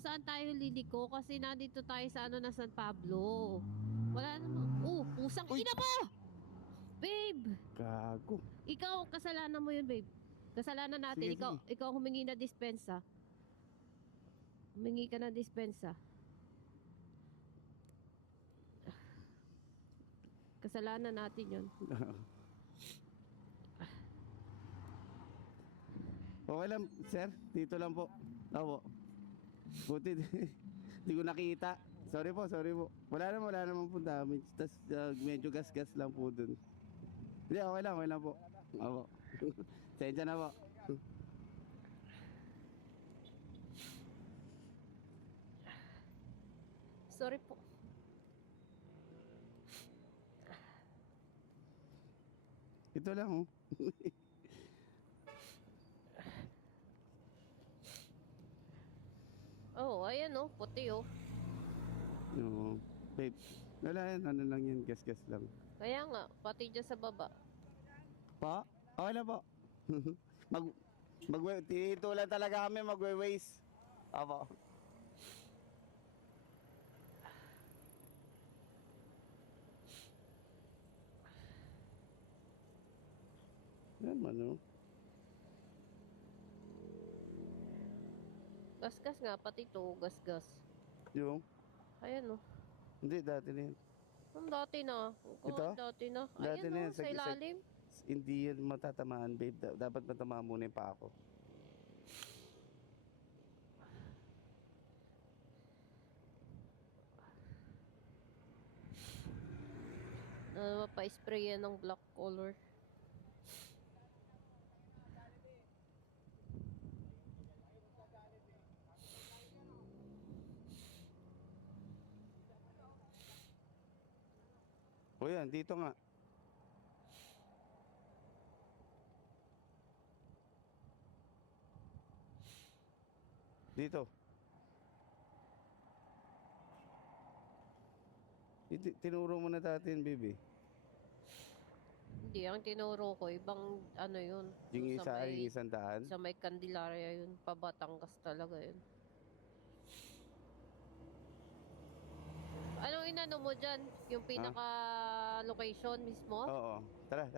kung saan tayo liliko kasi nandito tayo sa ano na San Pablo. Wala namang... Oh, pusang Uy! ina mo! Babe! Gago. Ikaw, kasalanan mo yun, babe. Kasalanan natin. Sige, sige. Ikaw humingi na dispensa. Humingi ka na dispensa. Kasalanan natin yun. Okay lang, sir. Dito lang po. Opo. Buti, di ko nakita. Sorry po. Wala naman po damage. Tas medyo gas-gas lang po dun. Hindi, okay lang po. Opo. Sensya na po. Sorry po. Ito lang, oh. Oh, ayan oh, puti oh. No, babe. Wala yan, ano lang yan, gas-gas lang. Kaya nga, pati dyan sa baba. Pa? Okay lang po. Dito lang talaga kami magwe-waste. Opo. Yan man, no? Gas-gas nga, pati to, gas-gas. Yung? Ayan oh. Hindi, dati na yan. Ang dati na. Ito? Dati na. Dati Ayan na oh, yan, sa ilalim. Hindi yan matatamaan, babe. Dapat matamaan muna yung pa ako. Pa-spray yan ng black color. O yan, dito nga. Dito. Tinuro mo na natin, baby. Hindi, ang tinuro ko, ibang ano yun. Yung sa isa ay may, 100. sa may Candelaria yun. Pabatangas talaga yun. Anong inano mo dyan? Yung pinaka location mismo? Oo. Tara.